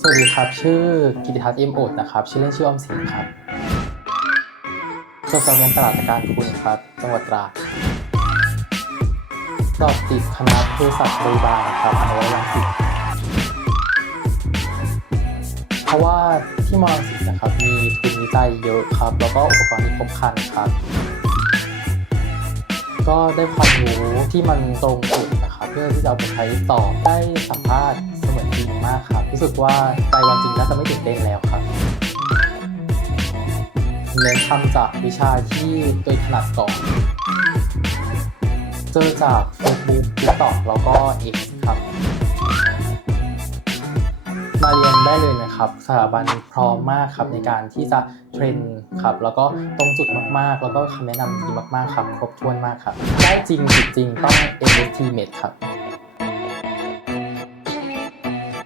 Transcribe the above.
สวัสดีครับ ชื่อกิติทัศน์เอ็มโอดนะครับ ชื่อเล่นชื่อออมสินครับจบการเรียนตลาดการคุณครับ จังหวัดตราดสอบติดคณะเภสัชบริบาลครับมหาวิทยาลัยรังสิตเพราะว่าที่มองสิตนะครับ มีทุนวิจัยเยอะครับ แล้วก็อุปกรณ์ที่ครบครันครับ ก็ได้ความรู้ที่มันตรงจุดนะครับเพื่อที่จะเอาไปใช้ต่อได้สัมภาษณ์เสมือนจริงมากครับรู้สึกว่าใจวันจริงน่าจะไม่ตื่นเต้นแล้วครับเน้นทำจากวิชาที่ตัวถนัดก่อนเจอจาก Facebook TikTok แล้วก็ X ครับ ได้เลยนะครับสถาบันพร้อมมากครับในการที่จะเทรนครับแล้วก็ตรงจุดมากๆ แล้วก็คำแนะนำดีมากๆครับครบถ้วนมากครับได้จริงจิตจริงต้อง MST Med ครับ